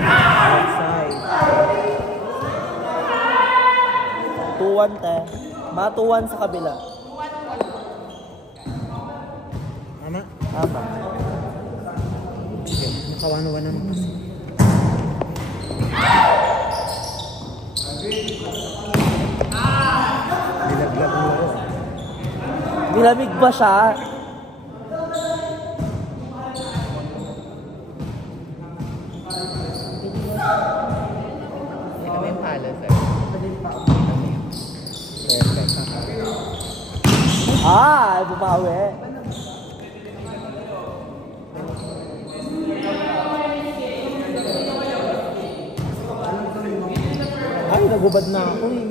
Outside. 2-1 te. Matuwan sa kabila. Tama? Tama. Sige, nakawan-wan naman kasi. Nilaglag mo ako. Nilamig ba siya? Ito may pala, sir. Perfect. Bumawi. Ay, nagubad na ako eh.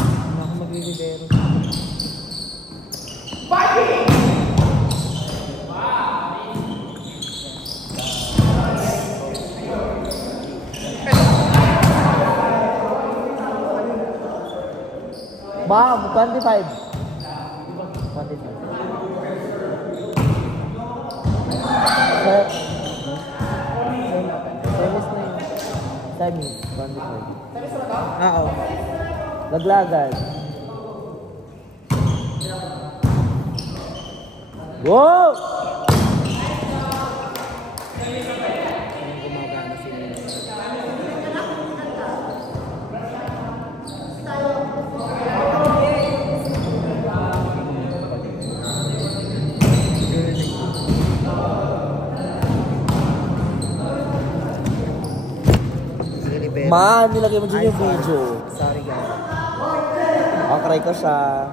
Hindi ako maglilibero. Ma'am, 25. 25. Set. Semis na yun. Semis, 25. Oo. Laglagan. Wow! Gumagana sila. Man, nilagay mo dyan yung video. Sorry guys. Cry ko siya.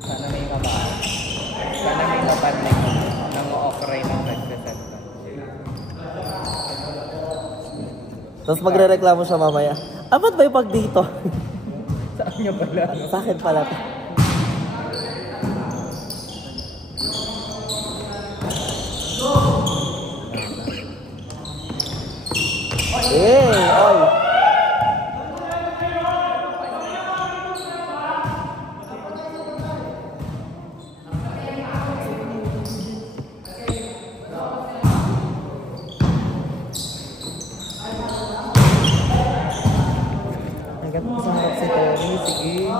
Sana may mabaan. Sana may mabaan nang o-cry ng nagsaset ka. Tapos magre-reklamo siya mamaya. Ba't ba yung pag dito? Saan niya pala? Sa akin pala. Oy! Hanggang sa harap si Tony, sige.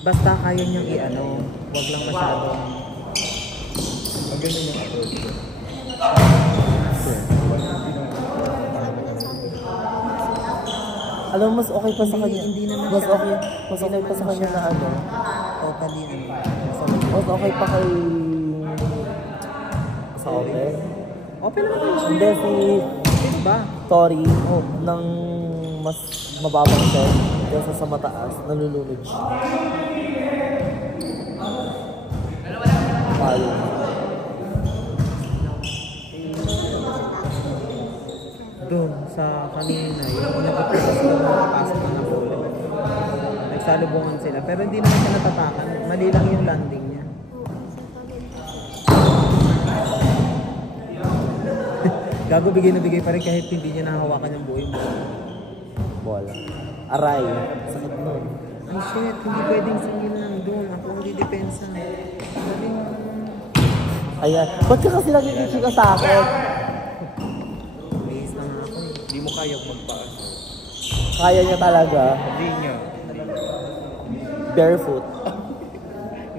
Basta kaya niyang i-ano, huwag lang masyadong maganda yung approach. Alam mo, mas okay pa sa kanya. Hindi naman mas siya. okay pa sa kanya na ano. Totally Mas okay pa kay... Sa open? open naman tayo siya. Hindi, si Ba? Tori, ng mas mababang set kaysa sa mataas, nalulunod siya. Palo. Doon sa kanina, yung nakapitas ko nakapasok na ng hole. Nagsalubungan sila, pero hindi naman siya natatakan. Mali lang yung landing niya. Gago, bigay na bigay pa rin kahit hindi niya nahawakan yung buhay mo. Bola. Aray. Sakit nun. Ay shit, hindi pwedeng singil lang doon. Ako hindi depensa. Galing. Ayan. Ba't ka kasi nagkikika sa akin? Base na nga ako. Hindi mo kaya magpaas. Kaya niya talaga. Hindi niya. Barefoot.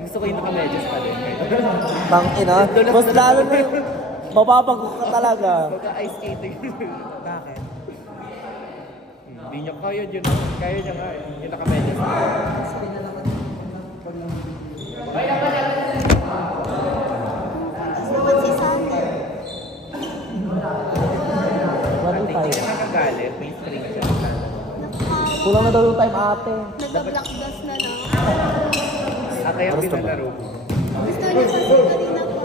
Gusto ko yung naka-medyas pa din. Tang ina. Mas lalo na yung mapapagod ka talaga. Pagka-ice skating. Bakit? Hindi niya kaya yun. Kaya niya nga. Yung naka-medyas pa. Hindi niya nakagalit. May string siya. Kulang na daw yung time ate. Nag-block dust na lang. Kaya pinalaro ko. Gusto niya kasi kanina pa.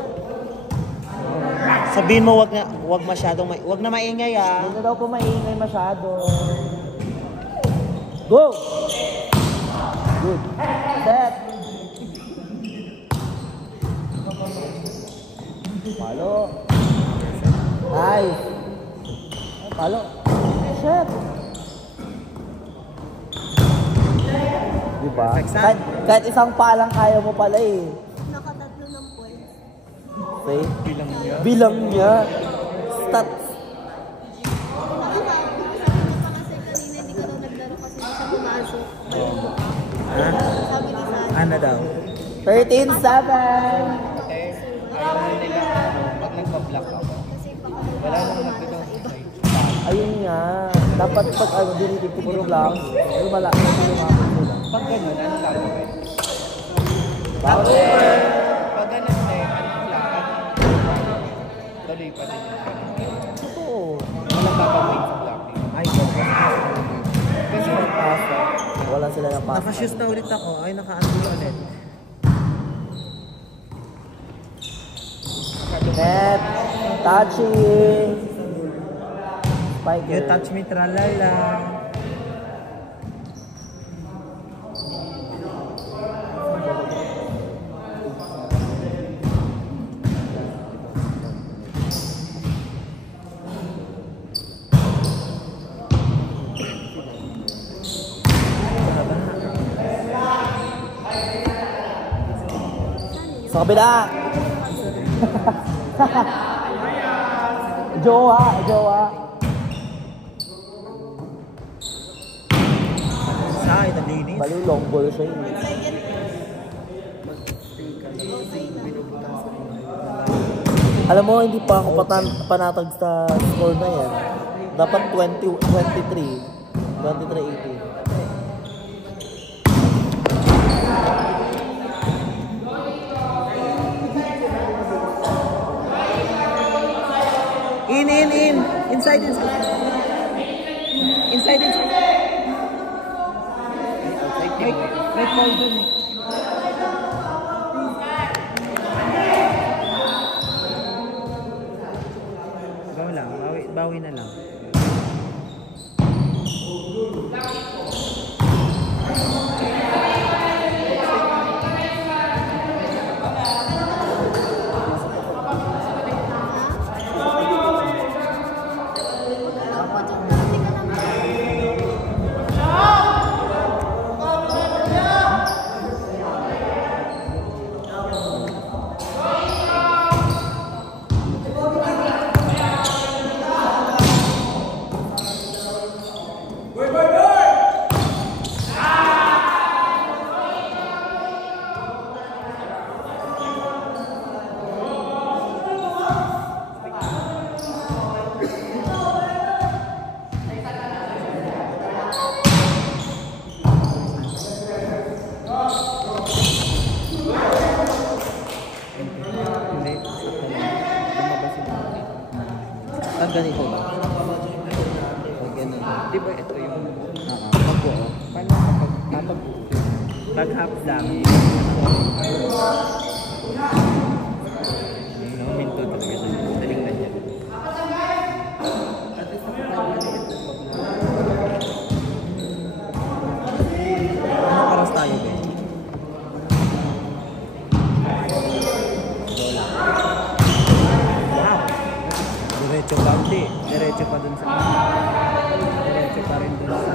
Sabihin mo wag masyadong wag na maingay ah. Huwag na daw po maingay masyado. Go! Good. Set. Palo. Nice. Palo. Shit. Diba? Perfect sand. Kahit isang palang kaya mo pala eh. Nakatatlo ng points. Okay? Bilang niya. Bilang niya. Stats. Kasi kanina hindi ka daw naglaro kasi hindi siya pumasok. Ha? Sabi ni Sally. Ano daw? 13-7. Pag nagpa-block ako, Kasi baka wala nang nagpitaw sa iba. Ayun nga. Dapat pag ano, dinitipid mo lang. Ay, malaki na lumapit mo lang. Pag ganun, ano gagawin? Bakit? Pag ganun na ano lang, tuloy pa din yung ganun. Totoo. Walang gagawin sa blocking. Ay, kasi Wala sila ng pass. naka-shoes na ulit ako. Ay, naka-undo ulit. Net. Touching. Spike. You touch me, tralala. Sa kabila. Jowa, jowa. Side, ang linis. Baliw long ball siya yun. Alam mo, hindi pa ako panatag sa score na yan. Dapat 23. 23-18. In. Inside. Inside. May call dun eh. Bawi lang, bawi na lang. Pag ganito ba? Pag ganun. Di ba ito yung pag-buo? Paano kapag pag-half lang? Minto talaga siya. Daling na niya. Ano paras tayo ba? Diretso pa hindi. Diretso pa dun sa diretso pa rin dun sa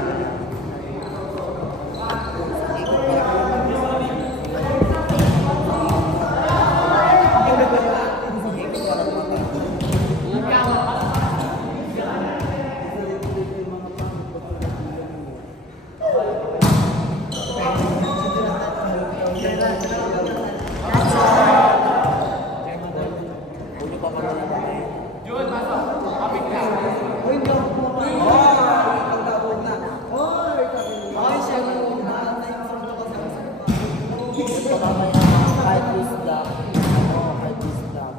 Kahit this lang. Kahit this lang.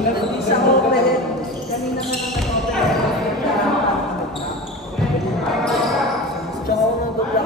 Hindi siya open. Kanina na nag-open. Tsaka ako nang dubla.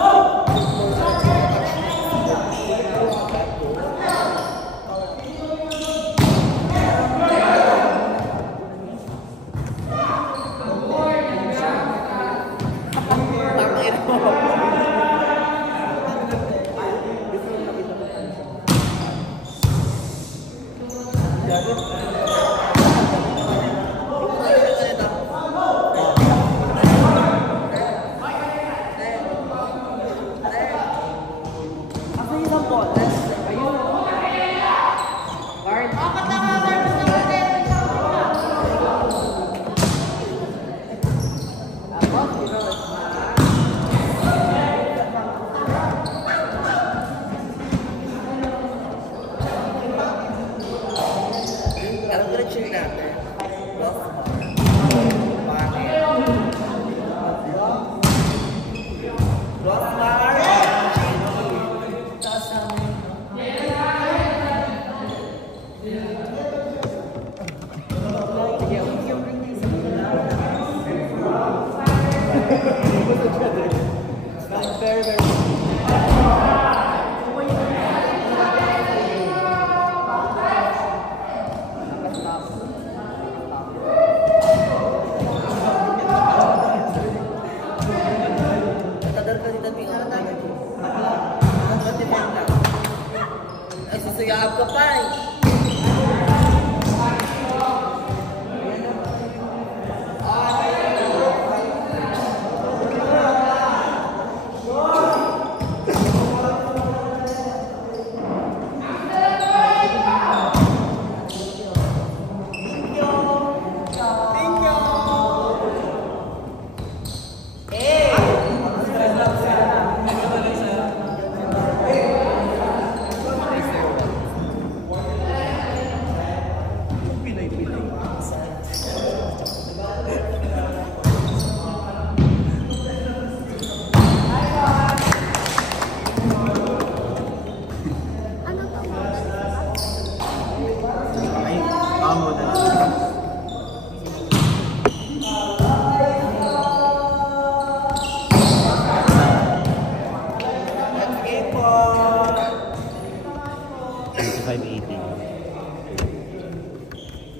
Anong direction natin? Ay, susuyab ka pa eh.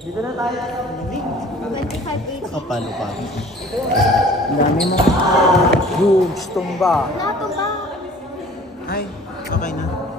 Dito na tayo. 25-80. Kapalo pa. Ang dami mga huge tumba. Nato ba? Ay, okay na.